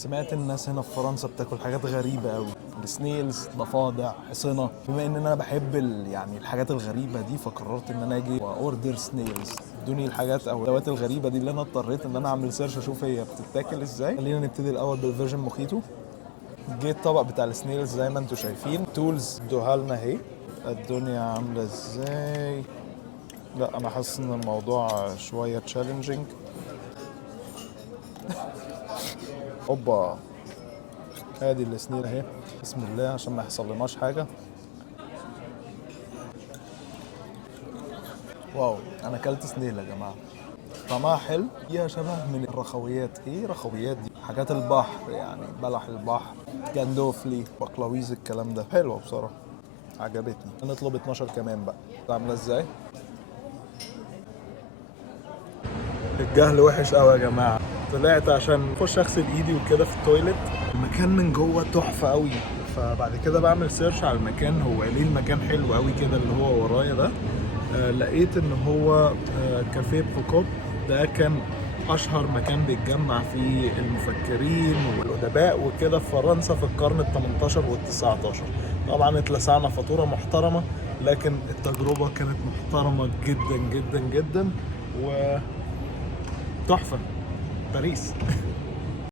سمعت الناس هنا في فرنسا بتاكل حاجات غريبة قوي، السنيلز، ضفادع، حصنة. بما ان انا بحب يعني الحاجات الغريبة دي، فقررت ان انا اجي واوردر سنيلز. ادوني الحاجات او الادوات الغريبة دي اللي انا اضطريت ان انا اعمل سيرش اشوف هي بتتاكل ازاي. خلينا نبتدي الاول بالفيرجن موخيتو. جه الطبق بتاع السنيلز زي ما انتم شايفين، تولز ادوها لنا اهي. الدنيا عاملة ازاي؟ لا انا حاسس ان الموضوع شوية تشالنجينج. اوبا، ادي السنيل اهي. بسم الله عشان ما يحصل لناش حاجه. واو، انا اكلت سنيل يا جماعه، طعمها حلو، فيها شبه من الرخويات. ايه رخويات دي؟ حاجات البحر يعني، بلح البحر، جندوفلي، بقلاويز، الكلام ده حلو بصراحه، عجبتني. نطلب 12 كمان بقى. عامله ازاي؟ الجهل وحش قوي يا جماعه. طلعت عشان اخش اغسل ايدي وكده في التويليت، المكان من جوه تحفه قوي. فبعد كده بعمل سيرش على المكان، هو ليه المكان حلو قوي كده اللي هو ورايا ده. لقيت ان هو كافيه بروكوب. ده كان اشهر مكان بيتجمع فيه المفكرين والادباء وكده في فرنسا في القرن ال 18 وال 19. طبعا اتلسعنا فاتوره محترمه، لكن التجربه كانت محترمه جدا جدا جدا وتحفه. باريس.